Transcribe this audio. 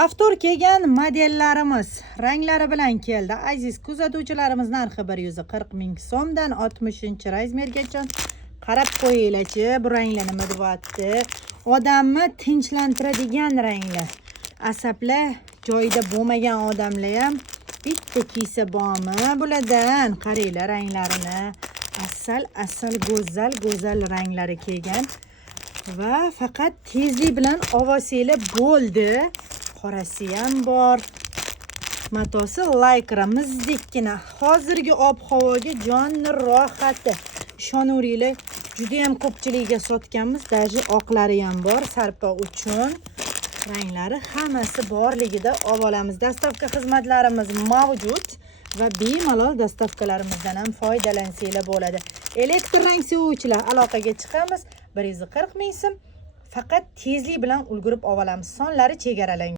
Haftor kelgan modellarimiz ranglari bilan keldi. Aziz kuzatuvchilarimiz, narxi 140 ming so'mdan 60 razmergacha qarab qo'yinglarchi. Bu ranglar nima deyapti? Odamni tinchlantiradigan ranglar. Asablar joyida bo'lmagan odamlar ham bitta kiysa bormi? Bulardan qaranglar ranglarini. Asal go'zal ranglari kelgan. Va faqat tezlik bilan ovosanglar bo'ldi. Qorasi ham bor. Matosi Lycra mizdekkina. Hozirgi ob-havoga jonni rohati. Ishonaveringlar, juda ham ko'pchilikga sotganmiz. Даже oqlari ham bor sarpo uchun. Ranglari hammasi borligida olib olamiz. Dastavka xizmatlarimiz mavjud va bemalol dastavkalarimizdan ham foydalansanglar bo'ladi. Elektr rang sevuvchilar aloqaga chiqamiz. 140 ming so'm. Faqat tezlik bilan ulgurib olamiz. Sonlari chegaralangan.